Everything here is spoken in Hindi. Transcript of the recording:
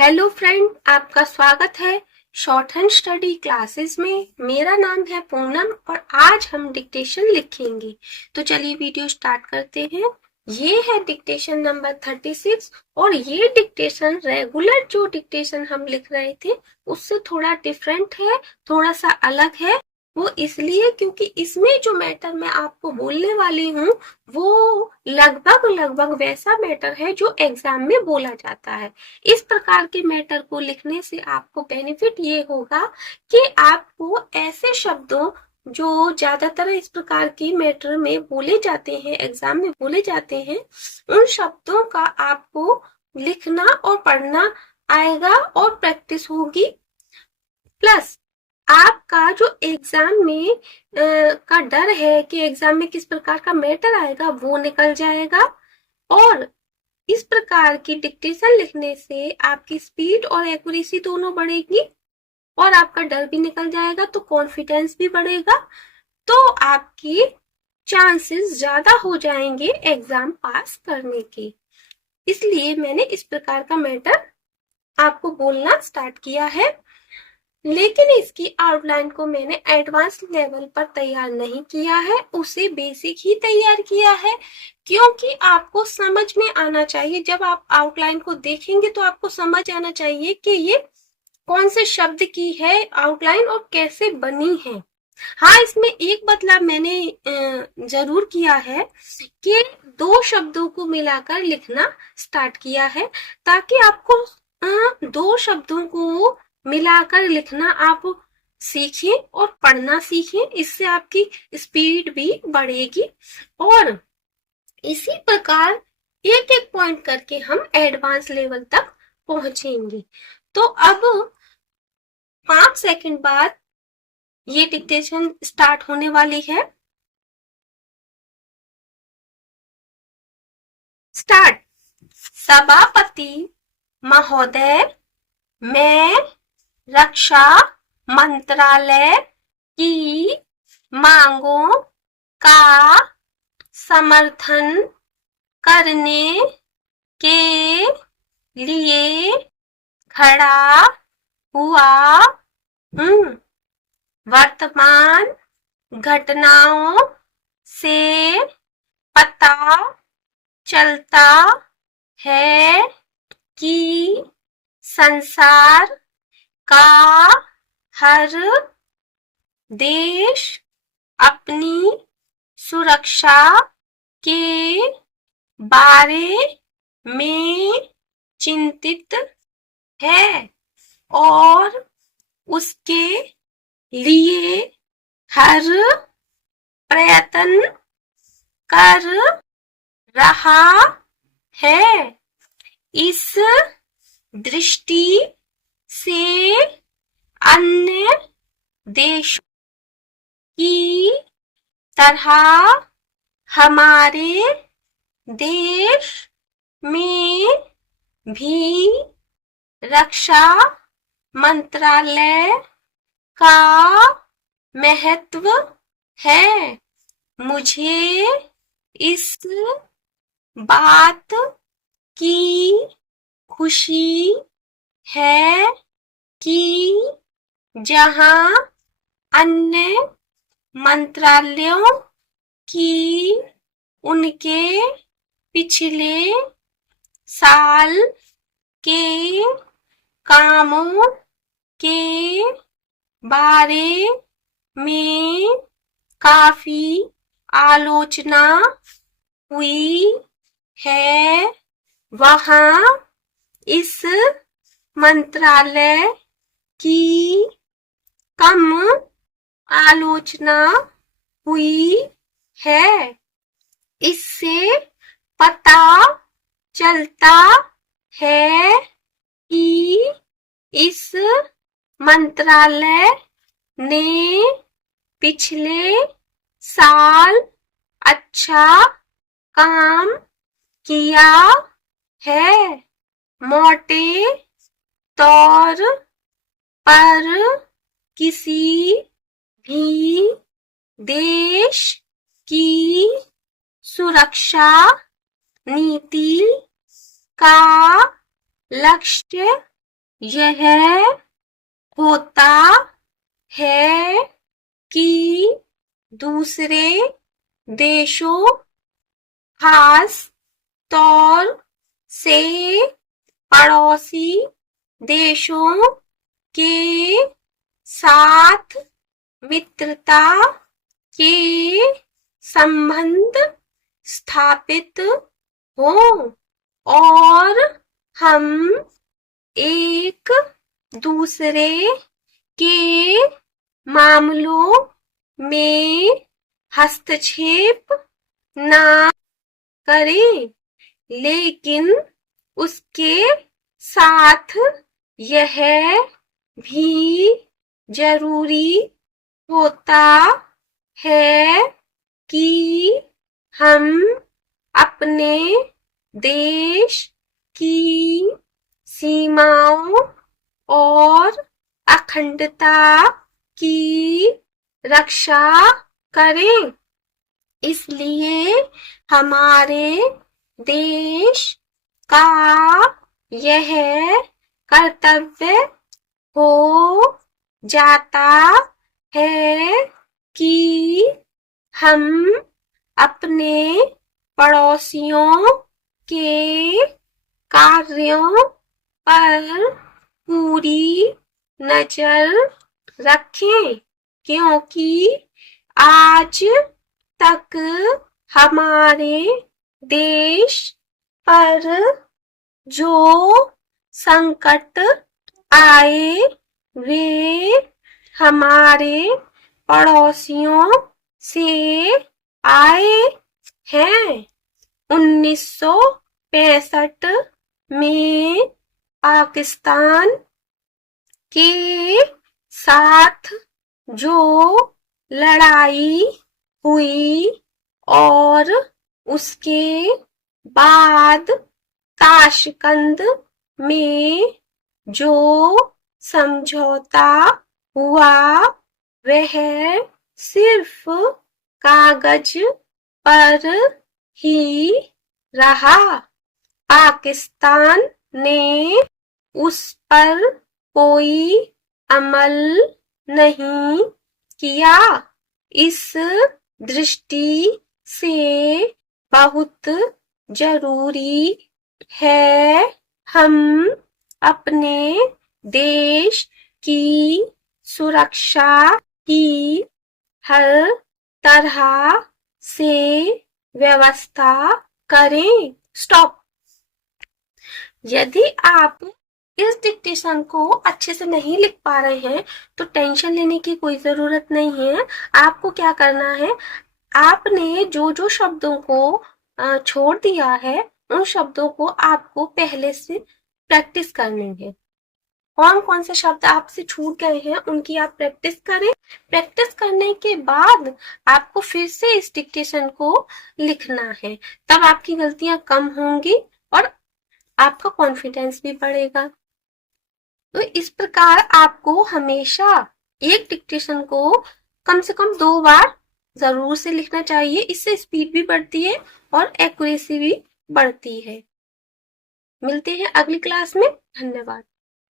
हेलो फ्रेंड, आपका स्वागत है शॉर्ट हैंड स्टडी क्लासेस में। मेरा नाम है पूनम और आज हम डिक्टेशन लिखेंगे। तो चलिए वीडियो स्टार्ट करते हैं। ये है डिक्टेशन नंबर 36 और ये डिक्टेशन रेगुलर जो डिक्टेशन हम लिख रहे थे उससे थोड़ा डिफरेंट है, थोड़ा सा अलग है। वो इसलिए क्योंकि इसमें जो मैटर मैं आपको बोलने वाली हूँ वो लगभग लगभग वैसा मैटर है जो एग्जाम में बोला जाता है। इस प्रकार के मैटर को लिखने से आपको बेनिफिट ये होगा कि आपको ऐसे शब्दों जो ज्यादातर इस प्रकार की मैटर में बोले जाते हैं, एग्जाम में बोले जाते हैं, उन शब्दों का आपको लिखना और पढ़ना आएगा और प्रैक्टिस होगी। प्लस आपका जो एग्जाम में का डर है कि एग्जाम में किस प्रकार का मैटर आएगा वो निकल जाएगा और इस प्रकार की डिक्टेशन लिखने से आपकी स्पीड और एक्यूरेसी दोनों बढ़ेगी और आपका डर भी निकल जाएगा, तो कॉन्फिडेंस भी बढ़ेगा, तो आपकी चांसेस ज्यादा हो जाएंगे एग्जाम पास करने के। इसलिए मैंने इस प्रकार का मैटर आपको बोलना स्टार्ट किया है, लेकिन इसकी आउटलाइन को मैंने एडवांस लेवल पर तैयार नहीं किया है, उसे बेसिक ही तैयार किया है, क्योंकि आपको समझ में आना चाहिए। जब आप आउटलाइन को देखेंगे तो आपको समझ आना चाहिए कि ये कौन से शब्द की है आउटलाइन और कैसे बनी है। हाँ, इसमें एक बदलाव मैंने जरूर किया है कि दो शब्दों को मिलाकर लिखना स्टार्ट किया है, ताकि आपको दो शब्दों को मिलाकर लिखना आप सीखें और पढ़ना सीखें। इससे आपकी स्पीड भी बढ़ेगी और इसी प्रकार एक एक पॉइंट करके हम एडवांस लेवल तक पहुंचेंगे। तो अब 5 सेकंड बाद ये डिक्टेशन स्टार्ट होने वाली है। स्टार्ट। सभापति महोदय, मैं रक्षा मंत्रालय की मांगों का समर्थन करने के लिए खड़ा हुआ हूँ। वर्तमान घटनाओं से पता चलता है कि संसार का हर देश अपनी सुरक्षा के बारे में चिंतित है और उसके लिए हर प्रयत्न कर रहा है। इस दृष्टि से अन्य देशों की तरह हमारे देश में भी रक्षा मंत्रालय का महत्व है। मुझे इस बात की खुशी है कि जहां अन्य मंत्रालयों की उनके पिछले साल के कामों के बारे में काफी आलोचना हुई है, वहां इस मंत्रालय की कम आलोचना हुई है। इससे पता चलता है कि इस मंत्रालय ने पिछले साल अच्छा काम किया है। मोटे तौर पर किसी भी देश की सुरक्षा नीति का लक्ष्य यह होता है कि दूसरे देशों, खास तौर से पड़ोसी देशों के साथ मित्रता के संबंध स्थापित हों और हम एक दूसरे के मामलों में हस्तक्षेप ना करें, लेकिन उसके साथ यह भी जरूरी होता है कि हम अपने देश की सीमाओं और अखंडता की रक्षा करें। इसलिए हमारे देश का यह कर्तव्य हो जाता है कि हम अपने पड़ोसियों के कार्यों पर पूरी नजर रखें, क्योंकि आज तक हमारे देश पर जो संकट आए वे हमारे पड़ोसियों से आए हैं। 1965 में पाकिस्तान के साथ जो लड़ाई हुई और उसके बाद ताशकंद में जो समझौता हुआ वह सिर्फ कागज पर ही रहा। पाकिस्तान ने उस पर कोई अमल नहीं किया। इस दृष्टि से बहुत जरूरी है हम अपने देश की सुरक्षा की हर तरह से व्यवस्था करें। स्टॉप। यदि आप इस डिक्टेशन को अच्छे से नहीं लिख पा रहे हैं तो टेंशन लेने की कोई जरूरत नहीं है। आपको क्या करना है, आपने जो जो शब्दों को छोड़ दिया है उन शब्दों को आपको पहले से प्रैक्टिस करनी है। कौन कौन से शब्द आपसे छूट गए हैं उनकी आप प्रैक्टिस करें। प्रैक्टिस करने के बाद आपको फिर से इस डिक्टेशन को लिखना है, तब आपकी गलतियां कम होंगी और आपका कॉन्फिडेंस भी बढ़ेगा। तो इस प्रकार आपको हमेशा एक डिक्टेशन को कम से कम 2 बार जरूर से लिखना चाहिए। इससे स्पीड भी बढ़ती है और एक्यूरेसी भी बढ़ती है। मिलते हैं अगली क्लास में। धन्यवाद।